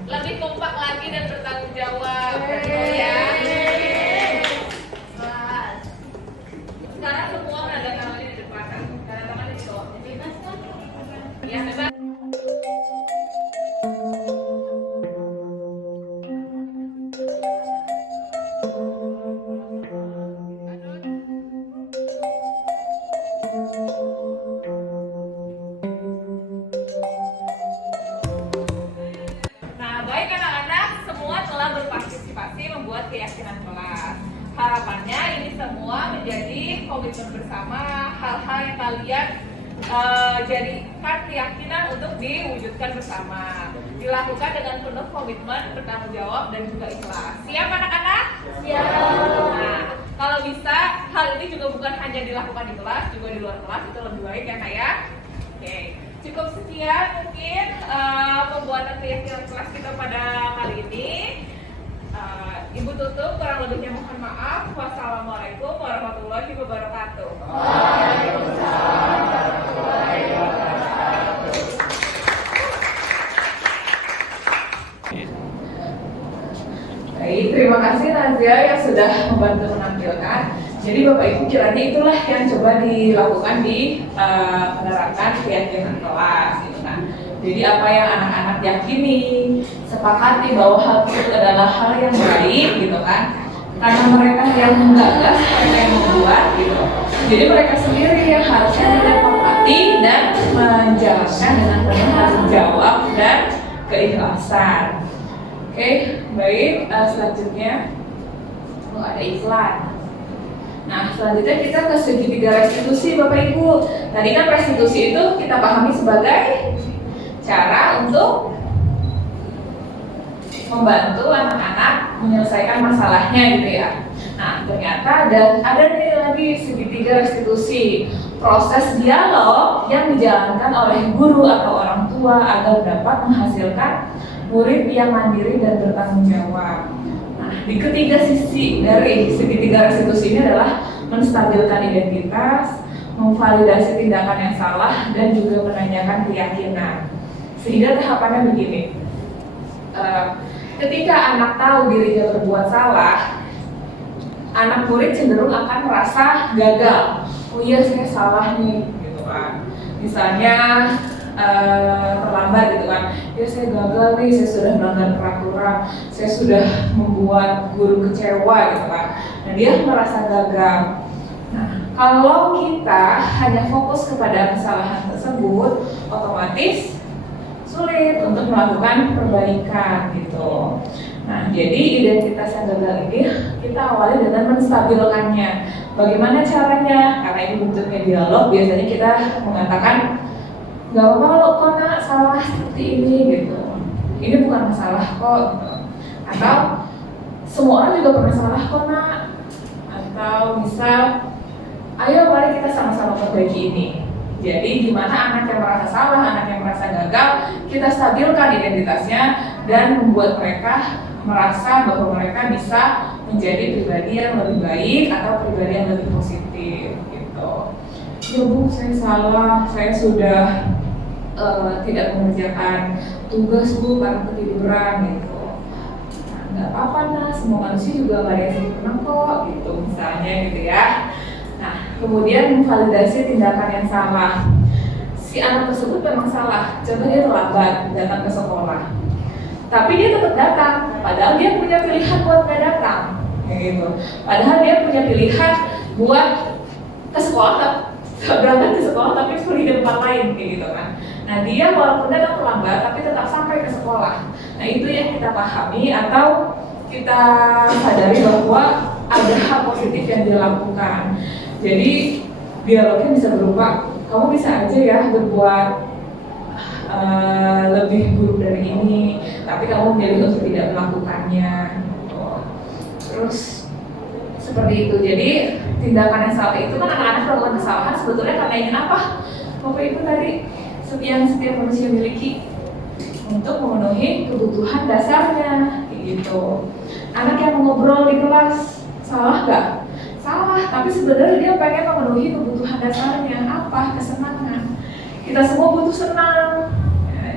Lebih kompak lagi dan bertanggung jawab, ya. Sekarang semua ada tangannya di depan, ada tangannya di bawah. Ya, bebas. Nah, baik anak-anak, semua telah berpartisipasi membuat keyakinan kelas. Harapannya ini semua menjadi komitmen bersama, hal-hal yang kalian jadikan keyakinan untuk diwujudkan bersama. Dilakukan dengan penuh komitmen, bertanggung jawab, dan juga ikhlas. Siap anak-anak? Siap. Nah, kalau bisa, hal ini juga bukan hanya dilakukan di kelas, juga di luar kelas, itu lebih baik ya Kak ya? Oke. Cukup sekian mungkin pembuatan keyakinan kelas kita pada kali ini. Ibu tutup, kurang lebihnya mohon maaf. Wassalamualaikum warahmatullahi wabarakatuh. Baik, terima kasih Nazia yang sudah membantu menampilkan. Jadi Bapak Ibu kiranya itulah yang coba dilakukan di menerapkan keyakinan kelas gitu kan. Jadi apa yang anak-anak yakini, sepakati bahwa hal itu adalah hal yang baik gitu kan. Karena mereka yang menggagas, mereka yang membuat gitu. Jadi mereka sendiri yang harusnya menyepakati dan menjalankan dengan penuh tanggung jawab dan keikhlasan. Oke, baik. Selanjutnya ada iklan. Nah, selanjutnya kita ke segitiga restitusi, Bapak Ibu. Tadi kan restitusi itu kita pahami sebagai cara untuk membantu anak-anak menyelesaikan masalahnya gitu ya. Nah, ternyata ada nih lagi segitiga restitusi, proses dialog yang dijalankan oleh guru atau orang tua agar dapat menghasilkan murid yang mandiri dan bertanggung jawab. Nah, di ketiga sisi dari segitiga restitusi ini adalah menstabilkan identitas, memvalidasi tindakan yang salah, dan juga menanyakan keyakinan. Sehingga tahapannya begini. Ketika anak tahu dirinya berbuat salah, anak murid cenderung akan merasa gagal. Oh iya, saya salah nih, gitu kan. Misalnya terlambat gitu kan. Ya saya gagal nih, saya sudah melanggar peraturan, saya sudah membuat guru kecewa gitu kan. Nah, dia merasa gagal. Nah, kalau kita hanya fokus kepada kesalahan tersebut, otomatis sulit untuk melakukan perbaikan gitu. Nah, jadi identitas yang gagal ini kita awali dengan menstabilkannya. Bagaimana caranya? Karena ini bentuknya dialog, biasanya kita mengatakan nggak apa-apa lo kok nak salah seperti ini gitu. Ini bukan masalah kok. Gitu. Atau semua orang juga pernah salah kok nak. Atau misal, ayo mari kita sama-sama perbaiki ini. Jadi gimana anak yang merasa salah, anak yang merasa gagal, kita stabilkan identitasnya dan membuat mereka merasa bahwa mereka bisa menjadi pribadi yang lebih baik atau pribadi yang lebih positif gitu. Ya Bu, saya salah, saya sudah tidak mengerjakan tugas Bu karena ketiduran gitu. Nah, nggak apa-apa nah, semua manusia juga nggak ada yang sempurna kok gitu misalnya gitu ya. Nah, kemudian memvalidasi tindakan yang salah. Si anak tersebut memang salah, contohnya dia terlambat datang ke sekolah. Tapi dia tetap datang, padahal dia punya pilihan buat nggak datang, kayak gitu. Padahal dia punya pilihan buat ke sekolah, berangkat ke sekolah tapi pergi di tempat lain, kayak gitu kan. Nah dia walaupun datang terlambat tapi tetap sampai ke sekolah. Nah itu yang kita pahami atau kita sadari bahwa ada hal positif yang dilakukan. Jadi dialognya bisa berupa, kamu bisa aja ya berbuat lebih buruk dari ini, tapi kamu memilih untuk tidak melakukannya. Terus seperti itu. Jadi tindakan yang salah itu kan anak-anak melakukan kesalahan sebetulnya karena ingin apa? Bapak Ibu tadi setiap manusia miliki untuk memenuhi kebutuhan dasarnya, kayak gitu. Anak yang mengobrol di kelas salah nggak? Salah, tapi sebenarnya dia pengen memenuhi kebutuhan dasarnya apa? Kesenangan. Kita semua butuh senang,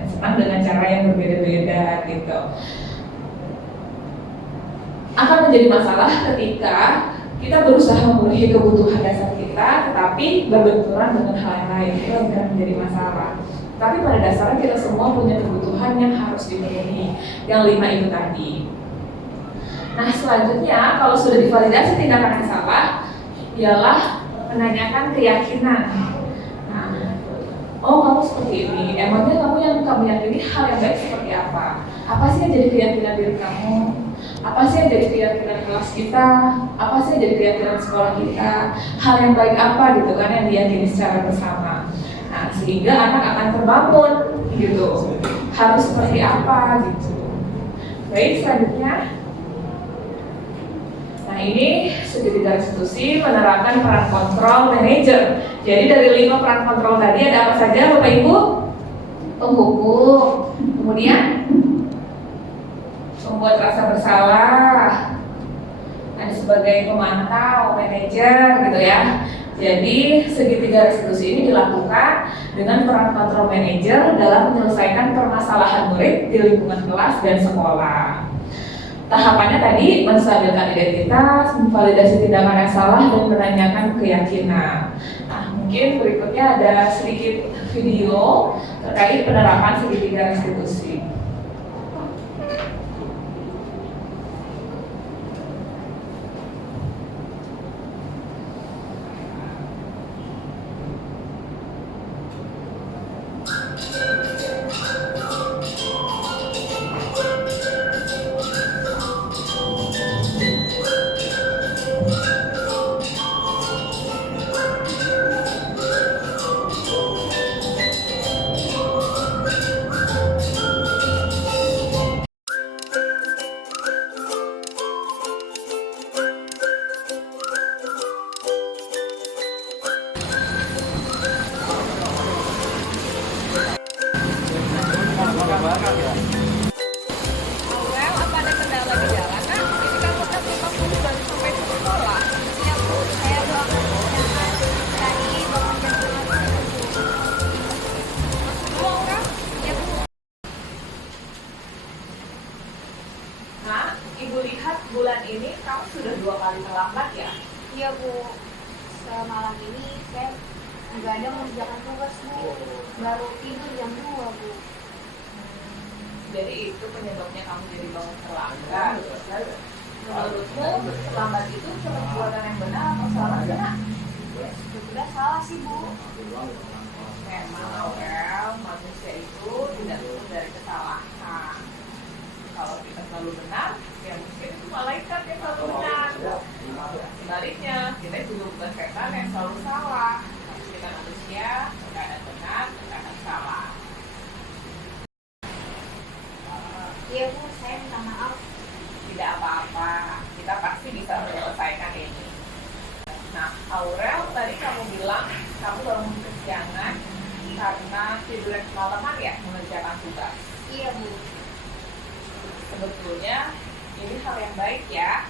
senang dengan cara yang berbeda-beda gitu. Akan menjadi masalah ketika kita berusaha memenuhi kebutuhan dasar kita, tetapi berbenturan dengan hal yang lain, itu akan menjadi masalah. Tapi pada dasarnya kita semua punya kebutuhan yang harus dipenuhi, yang 5 itu tadi. Nah selanjutnya, kalau sudah divalidasi tindakan yang salah, ialah menanyakan keyakinan. Nah, oh kamu seperti ini, emangnya kamu yakini hal yang baik seperti apa? Apa sih yang jadi keyakinan diri kamu? Apa sih yang jadi keyakinan kelas kita? Apa sih yang jadi keyakinan sekolah kita? Hal yang baik apa gitu kan yang diyakini secara bersama. Nah, sehingga anak akan terbangun gitu. Harus seperti apa gitu. Baik, selanjutnya. Nah, ini segitiga restitusi menerapkan peran kontrol manajer. Jadi dari 5 peran kontrol tadi ada apa saja Bapak Ibu? penghukum, kemudian membuat rasa bersalah, ada sebagai pemantau, manajer gitu ya. Jadi segitiga restitusi ini dilakukan dengan peran kontrol manajer dalam menyelesaikan permasalahan murid di lingkungan kelas dan sekolah. Tahapannya tadi menstabilkan identitas, memvalidasi tindakan yang salah, dan menanyakan keyakinan. Nah, mungkin berikutnya ada sedikit video terkait penerapan segitiga restitusi. Well, apa ada kendala di jalan? Nah, ini kamu kan 50 baru sampai ke sekolah. Ya Bu, saya bangun tadi bangun jam 5. Bu, orang? Ya Bu. Nah, Ibu lihat bulan ini kamu sudah 2 kali terlambat ya? Iya Bu, semalam ini saya nggak ada mengerjakan tugas Bu. Baru tidur jam 2 Bu. Jadi itu penyebabnya kamu jadi bangun terlambat. Menurutmu terlambat itu perbuatan yang benar atau salah sih nak? Sudah salah sih Bu. Memang Aurel, manusia itu tidak luput dari kesalahan. Kalau kita selalu benar, ya mungkin itu malaikat yang selalu benar. Sebaliknya, kita juga bukan setan yang selalu salah. Kita manusia, terkadang benar, terkadang salah. Iya Bu, saya minta maaf. Tidak apa-apa, kita pasti bisa menyelesaikan ini. Nah, Aurel, tadi kamu bilang kamu bangun kesiangan karena tidur yang semalaman ya mengerjakan tugas. Iya Bu. Sebetulnya ini hal yang baik ya.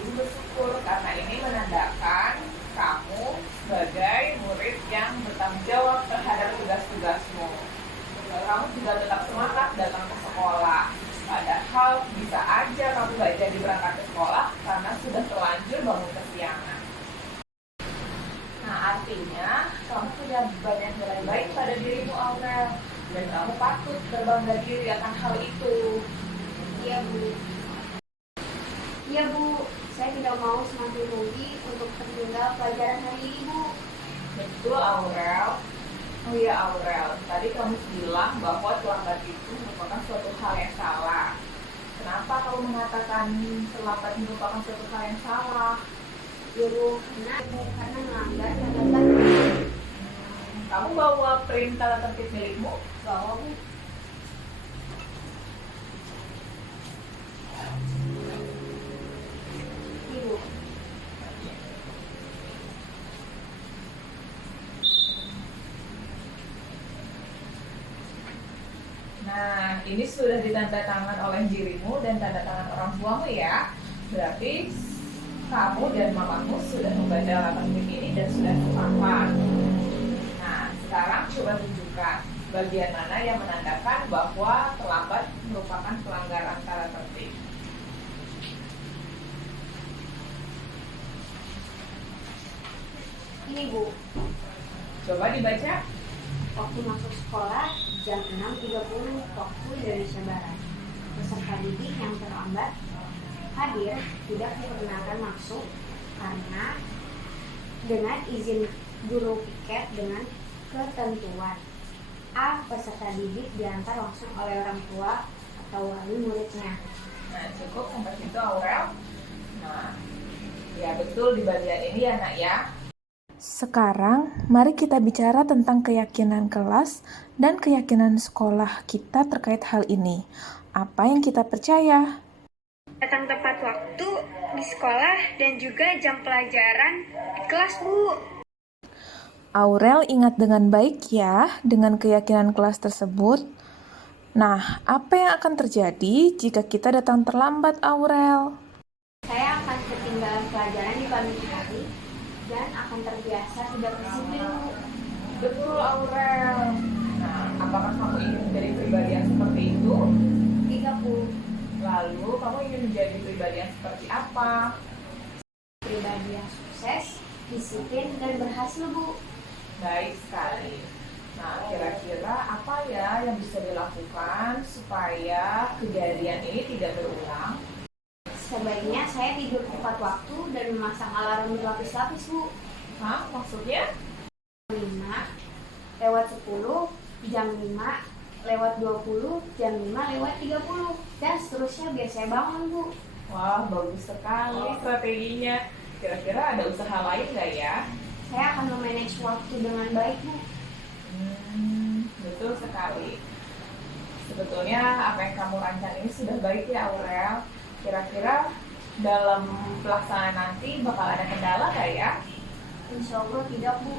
Ibu bersyukur karena ini menandakan kamu sebagai murid yang bertanggung jawab terhadap tugas-tugasmu. Kamu juga tetap semangat datang ke sekolah. Padahal bisa aja kamu gak jadi berangkat ke sekolah karena sudah terlanjur bangun kesiangan. Nah, artinya kamu punya banyak nilai baik pada dirimu, Aurel. Dan kamu patut berbangga diri akan hal itu. Iya Bu. Iya Bu, saya tidak mau semakin rugi untuk tertinggal pelajaran hari ini Bu. Betul, Aurel. Oh iya, Aurel, tadi kamu bilang bahwa terlambat itu merupakan suatu hal yang salah. Kenapa kamu mengatakan terlambat merupakan suatu hal yang salah? Ya Bu, karena melanggar tata tertib. Kamu bawa print tata tertib milikmu? Bawa Bu. Ibu. Nah, ini sudah ditandatangan oleh dirimu dan tanda tangan orang tuamu ya. Berarti kamu dan mamamu sudah membaca tata tertib ini dan sudah sepakat. Nah, sekarang coba tunjukkan bagian mana yang menandakan bahwa terlambat merupakan pelanggaran tata tertib. Ini Bu, Coba dibaca. waktu masuk sekolah jam 6.30 waktu Indonesia Barat. Peserta didik yang terlambat hadir tidak diperkenankan masuk karena dengan izin guru piket dengan ketentuan. A. Peserta didik diantar langsung oleh orang tua atau wali muridnya. Nah, cukup sampai situ, Aurel. Nah, ya betul di bagian ini ya, Nak ya. Sekarang, mari kita bicara tentang keyakinan kelas dan keyakinan sekolah kita terkait hal ini. Apa yang kita percaya? Datang tepat waktu di sekolah dan juga jam pelajaran di kelas Bu. Aurel ingat dengan baik ya dengan keyakinan kelas tersebut. Nah, apa yang akan terjadi jika kita datang terlambat, Aurel? Saya akan ketinggalan pelajaran di pagi hari dan akan terbiasa tidak disiplin, Bu. Betul, Aurel. Nah, apakah kamu ingin menjadi pribadi yang seperti itu? Tidak, Bu. Lalu, kamu ingin menjadi pribadi yang seperti apa? Pribadi yang sukses, disiplin, dan berhasil, Bu. Baik sekali. Nah, kira-kira apa ya yang bisa dilakukan supaya kejadian ini tidak berulang? Sebaiknya saya tidur tepat waktu dan memasang alarm berlapis-lapis, Bu. Hah? Maksudnya? 5, lewat 10, jam 5, lewat 20, jam 5, lewat 30, dan seterusnya biar saya bangun, Bu. Wah, bagus sekali strateginya. Kira-kira ada usaha lain nggak ya? Saya akan memanage waktu dengan baik, Bu. Betul sekali. Sebetulnya apa yang kamu rancang ini sudah baik ya, Aurel. Kira-kira dalam pelaksanaan nanti bakal ada kendala nggak ya? Insya Allah tidak, Bu.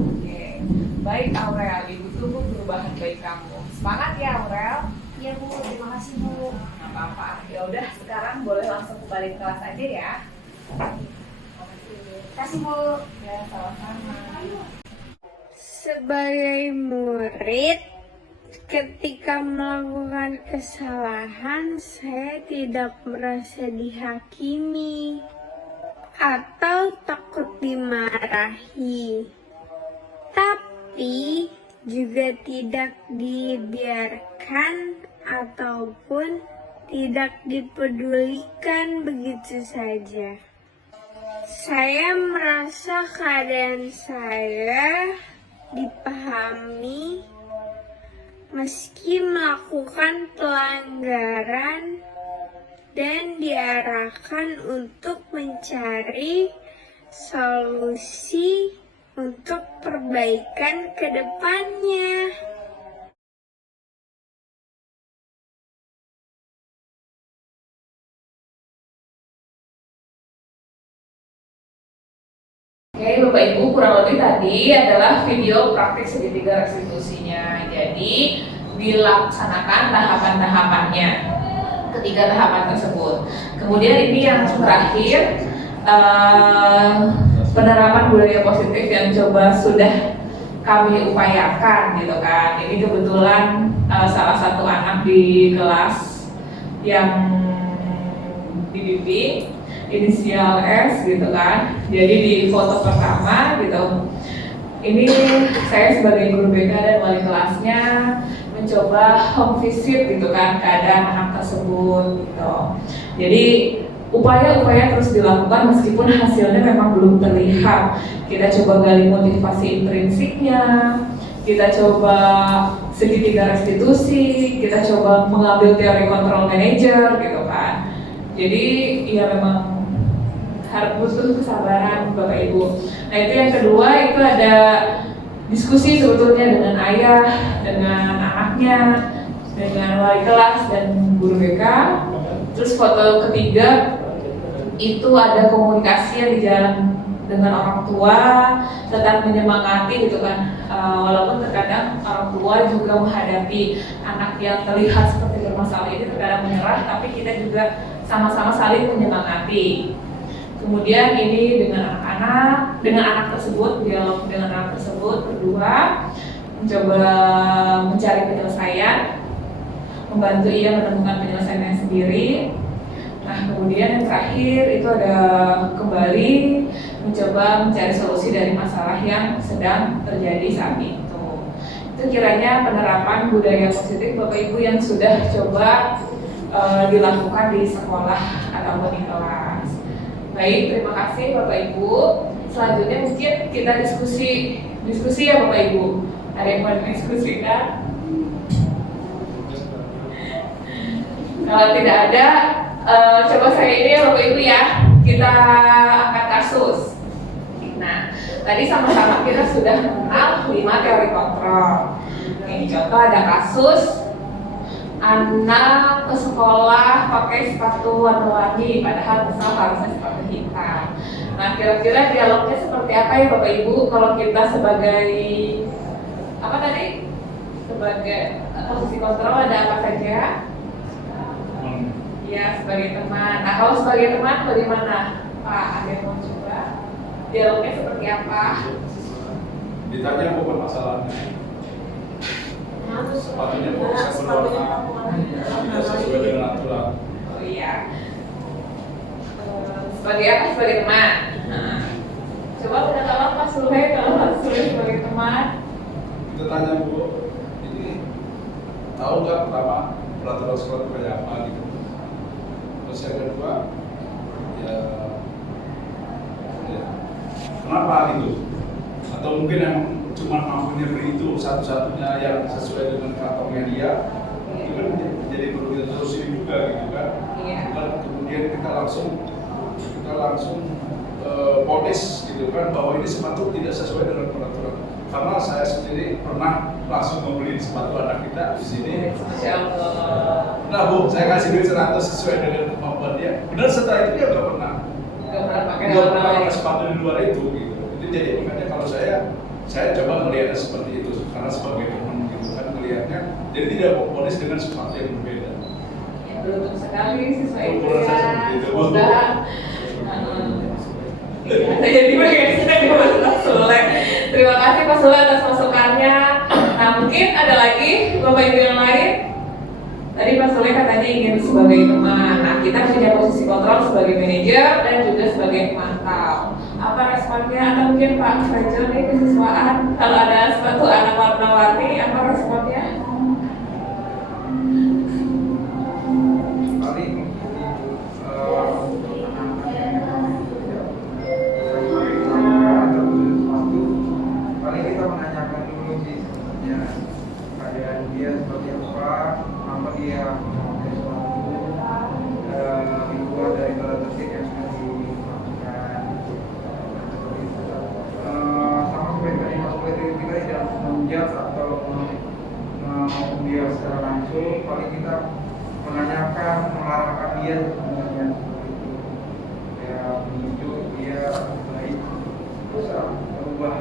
Oke. Baik, Aurel. Ibu tunggu perubahan baik kamu. Semangat ya, Aurel. Iya, Bu. Terima kasih, Bu. Nggak apa-apa. Ya udah, sekarang boleh langsung kembali ke kelas aja ya. Terima kasih, Bu. Ya, sama-sama. Sebagai murid, ketika melakukan kesalahan, saya tidak merasa dihakimi atau takut dimarahi, tapi juga tidak dibiarkan ataupun tidak dipedulikan begitu saja. Saya merasa keadaan saya dipahami meski melakukan pelanggaran dan diarahkan untuk mencari solusi untuk perbaikan ke depannya. Oke, Bapak Ibu, kurang lebih tadi adalah video praktik segitiga restitusinya. Jadi, dilaksanakan tahapan-tahapannya, ketiga tahapan tersebut. Kemudian ini yang terakhir, penerapan budaya positif yang coba sudah kami upayakan gitu kan. Ini kebetulan salah satu anak di kelas yang dibimbing, inisial S gitu kan. Jadi di foto pertama gitu, ini saya sebagai guru BK dan wali kelasnya mencoba home visit gitu kan keadaan anak tersebut gitu. Jadi upaya-upaya terus dilakukan meskipun hasilnya memang belum terlihat. Kita coba gali motivasi intrinsiknya, kita coba segitiga restitusi, kita coba mengambil teori control manager gitu kan. Jadi ya memang harus butuh kesabaran Bapak Ibu. Nah itu yang kedua, itu ada diskusi sebetulnya dengan ayah, dengan anaknya, dengan wali kelas dan guru BK. Terus foto ketiga itu ada komunikasi yang dijalan dengan orang tua, tetap menyemangati gitu kan. Walaupun terkadang orang tua juga menghadapi anak yang terlihat seperti bermasalah ini terkadang menyerah, tapi kita juga sama-sama saling menyemangati. Kemudian ini dengan anak-anak, dengan anak tersebut, dialog dengan anak tersebut berdua, mencoba mencari penyelesaian, membantu ia menemukan penyelesaiannya sendiri. Nah kemudian yang terakhir itu ada kembali mencoba mencari solusi dari masalah yang sedang terjadi saat itu. Itu kiranya penerapan budaya positif Bapak Ibu yang sudah coba dilakukan di sekolah ataupun di kelas. Baik, terima kasih Bapak Ibu. Selanjutnya mungkin kita diskusi ya Bapak Ibu. Ada yang mau didiskusikan? Kalau tidak ada, coba saya ini ya Bapak Ibu ya. Kita angkat kasus. Nah, tadi sama-sama kita sudah mengenal 5 teori kontrol. Ini contoh ada kasus anak ke sekolah pakai sepatu warna-warni, padahal misal harusnya sepatu hitam. Nah, kira-kira dialognya seperti apa ya Bapak Ibu kalau kita sebagai apa tadi? Sebagai posisi kontrol ada apa saja? Ya, sebagai teman. Nah, kalau sebagai teman bagaimana? Pak, ada yang mau coba? Dialognya seperti apa? Ditanya bukan masalahnya. Sepatunya kok bisa berwarna tidak sesuai dengan aturan. Oh iya. Sebagai apa? Sebagai teman. Nah, coba minta tolong Pak Sule kalau Pak Sule sebagai teman. Kita tanya Bu, ini tahu nggak pertama peraturan sekolah itu kayak apa gitu. Terus yang kedua, ya kenapa gitu? Atau mungkin emang cuma mampunya beri itu satu-satunya yang sesuai dengan kantongnya dia, itu kan jadi perlu kita terusin juga gitu kan. Iya. Bukan kemudian kita langsung ponis gitu kan bahwa ini sepatu tidak sesuai dengan peraturan. Karena saya sendiri pernah langsung membeli sepatu anak kita di sini. Masya Allah. Nah Bu, saya kasih duit 100 sesuai dengan kemampuan dia. Benar setelah itu dia nggak pernah pakai sepatu di luar itu gitu. Itu jadi makanya kalau saya coba melihatnya seperti itu karena sebagai teman gitu kan melihatnya jadi tidak ponis dengan sepatu yang berbeda. Ya, beruntung sekali siswa itu Ukuran saya ya. seperti itu. Semoga saya jadi bagian dari Pak Sule. Terima kasih Pak Sule atas masukannya. Nah, mungkin ada lagi Bapak Ibu yang lain. Tadi Pak Sule katanya ingin sebagai teman. Nah, kita punya posisi kontrol sebagai manajer dan juga sebagai pemantau. Apa responnya? Atau mungkin Pak Fajar nih kesiswaan kalau ada suatu anak warna-warni, apa responnya? Paling paling kita menanyakan dulu sih sebenarnya keadaan dia seperti apa, kenapa dia memakai sepatu di luar dari tata tertib yang sudah dilakukan. Sama seperti tadi Mas Wede, kita tidak menjudge atau menghukum dia secara langsung, paling kita menanyakan, mengarahkan dia sebenarnya seperti itu. Ya menunjuk dia baik bisa berubah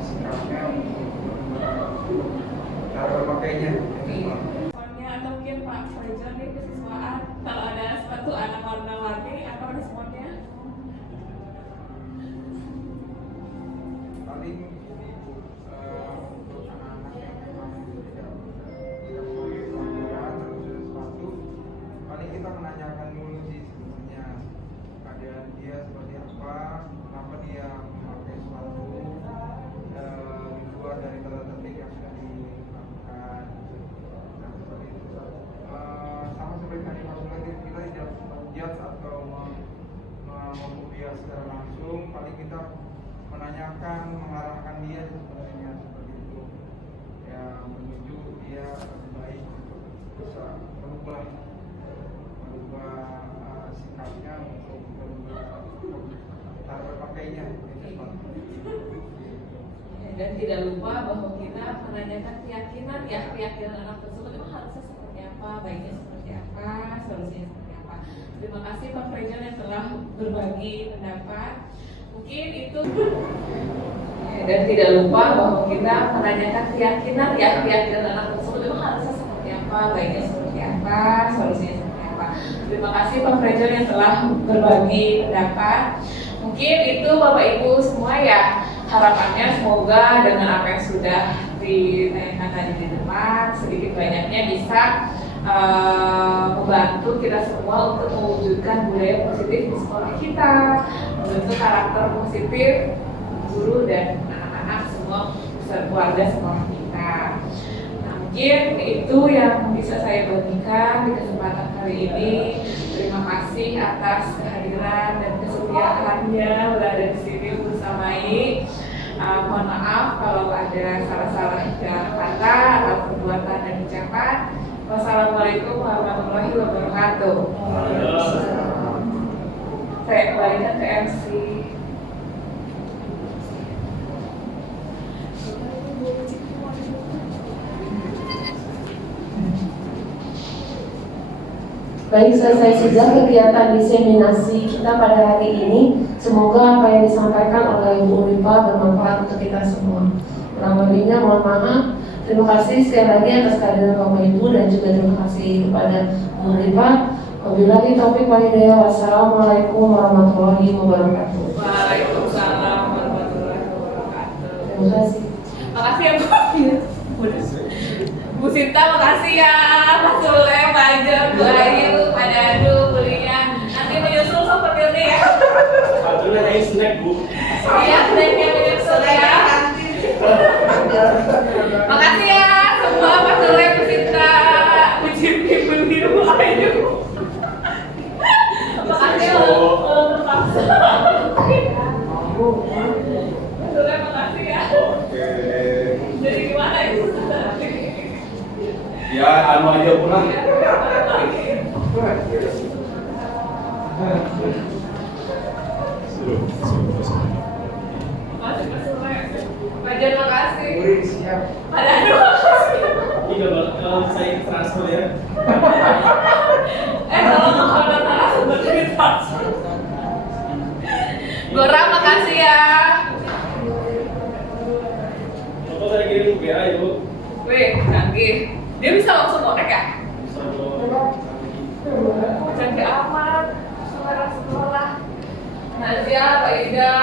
sikapnya untuk cara berpakainya. Responnya atau mungkin Pak Fajar nih kesiswaan kalau ada suatu anak warna-warni, apa responnya? Paling ini untuk anak-anak yang memang tidak memakai aturan atau sepatu, paling kita menanyakan dulu sih sebenarnya keadaan dia seperti apa, kenapa dia memakai sepatu di luar dari tata tertib yang sudah dilakukan. Nah, seperti itu. Sama seperti tadi Mas Wede, kita tidak menjudge atau menghukum dia secara langsung, paling kita menanyakan, mengarahkan dia sebenarnya seperti itu. Ya menuju dia baik untuk bisa merubah sikapnya untuk merubah cara berpakainya. Dan tidak lupa bahwa kita menanyakan keyakinan anak tersebut memang harusnya seperti apa, baiknya seperti apa, solusinya seperti apa. Terima kasih Pak Fajar yang telah berbagi pendapat. Mungkin itu dan tidak lupa bahwa kita menanyakan keyakinan anak tersebut memang harusnya seperti apa, baiknya seperti apa, solusinya seperti apa. Terima kasih Pak Fajar yang telah berbagi pendapat. Mungkin itu Bapak Ibu semua ya. Harapannya semoga dengan apa yang sudah ditanyakan tadi di depan sedikit banyaknya bisa membantu kita semua untuk mewujudkan budaya positif di sekolah kita, membentuk karakter positif guru dan anak-anak semua keluarga sekolah kita. Nah, mungkin itu yang bisa saya bagikan di kesempatan kali ini. Terima kasih atas kehadiran dan kesetiaannya berada di sini bersamai. Mohon maaf kalau ada salah-salah kata atau perbuatan dan ucapan. Wassalamualaikum warahmatullahi wabarakatuh. Saya kembalikan ke MC. Baik, selesai sudah kegiatan diseminasi kita pada hari ini. Semoga apa yang disampaikan oleh Bu Unipa bermanfaat untuk kita semua. Kurang lebihnya mohon maaf. Terima kasih sekali lagi atas kehadiran Bapak Ibu dan juga terima kasih kepada Bu Unipa. Wabillahi taufiq wal hidayah. Wassalamualaikum warahmatullahi wabarakatuh. Waalaikumsalam warahmatullahi wabarakatuh. Terima kasih. Makasih ya Bu Sinta, makasih ya Mas Sule, Pak Ajeng, Bu Ayu, Pak Dadu, Bu Lian. Nanti menyusul seperti ini ya. Alhamdulillah ada snack Bu. Iya, snacknya menyusul ya. Makasih ya semua Pak Sule, Bu Sinta, Bu Jimmy, Bu Lian, Bu Ayu. Makasih ya terpaksa. Bu Sule, makasih ya. Oke. Jadi gimana ya? Ya, anu aja pulang. Makasih Mas Sule. Pak Jan, makasih. Siap. Pak Dadu, makasih. Ini bakal saya transfer ya. Kalau ada narasumber cerita. Gora, makasih ya. Bapak saya kirim WA Ibu. Wih, canggih. Dia bisa langsung konek ya? Bisa dong. Canggih amat. Sekolah. Nazia, Pak Ida,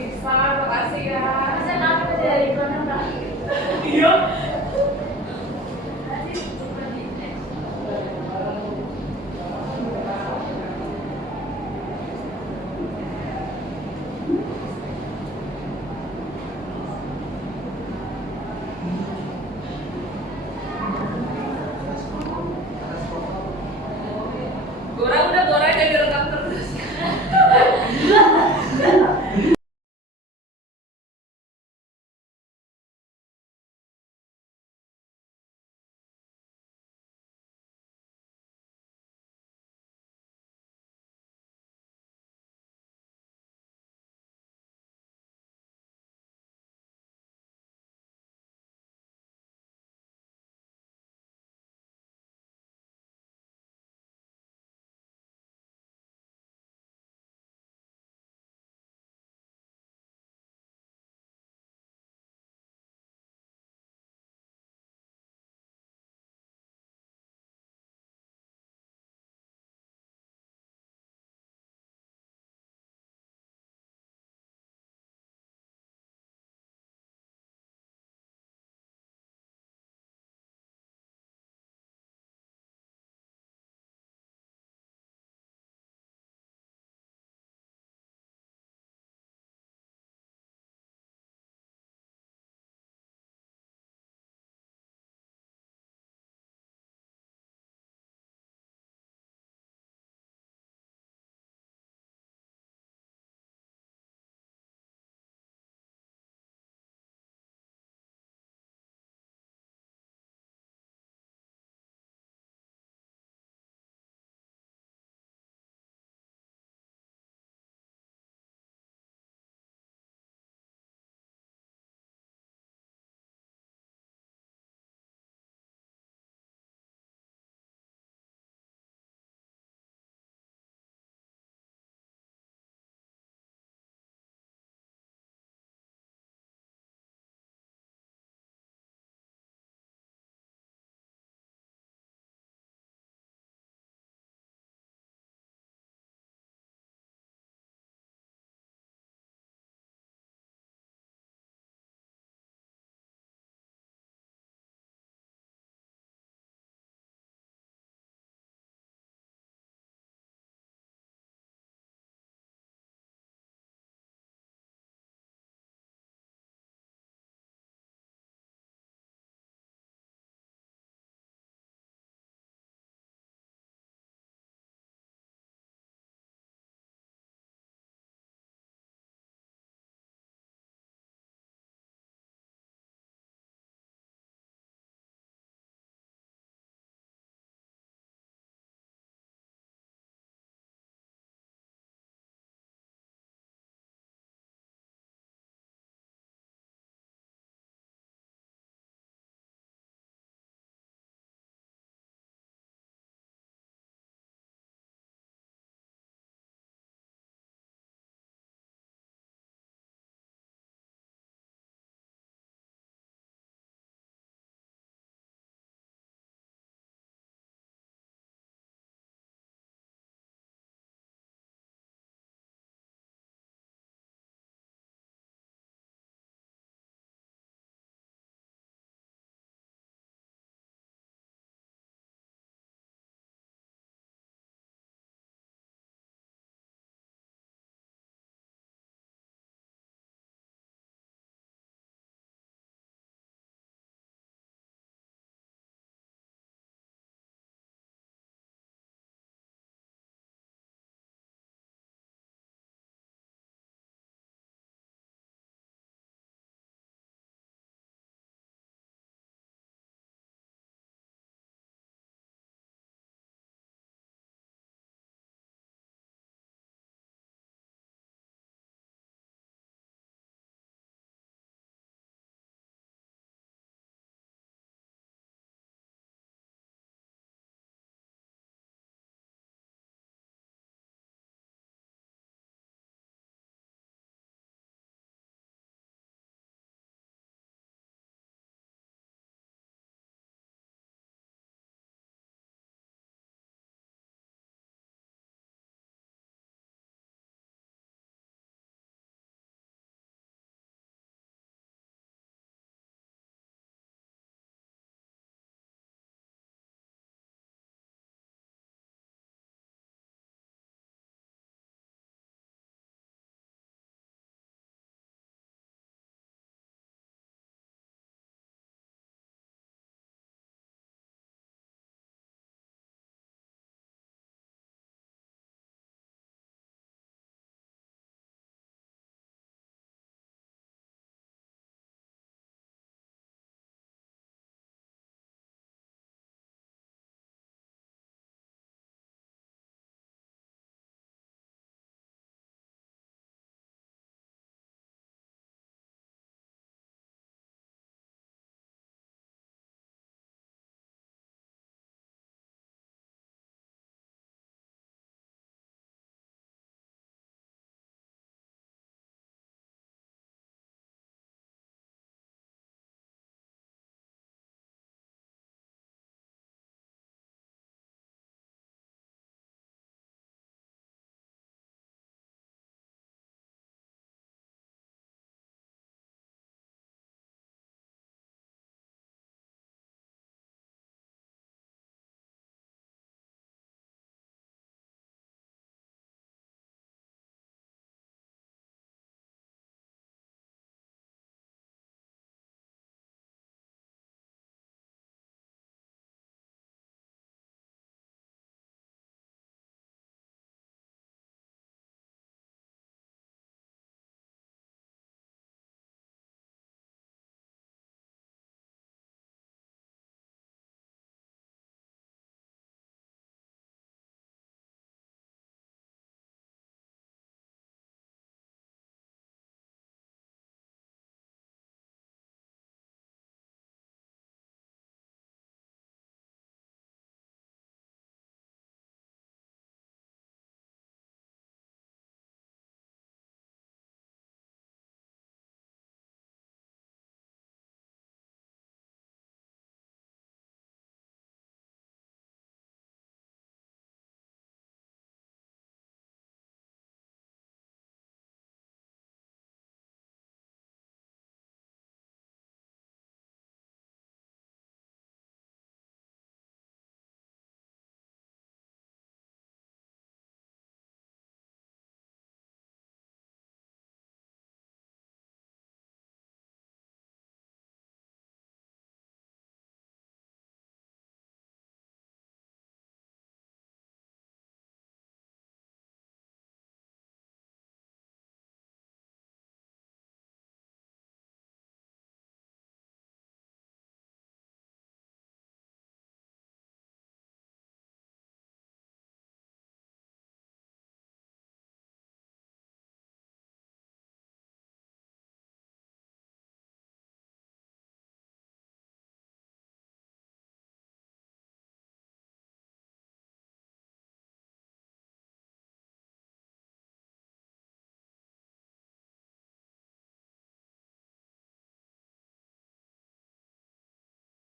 Iksan, makasih ya. Pesan apa dari mana, Mbak? Iya,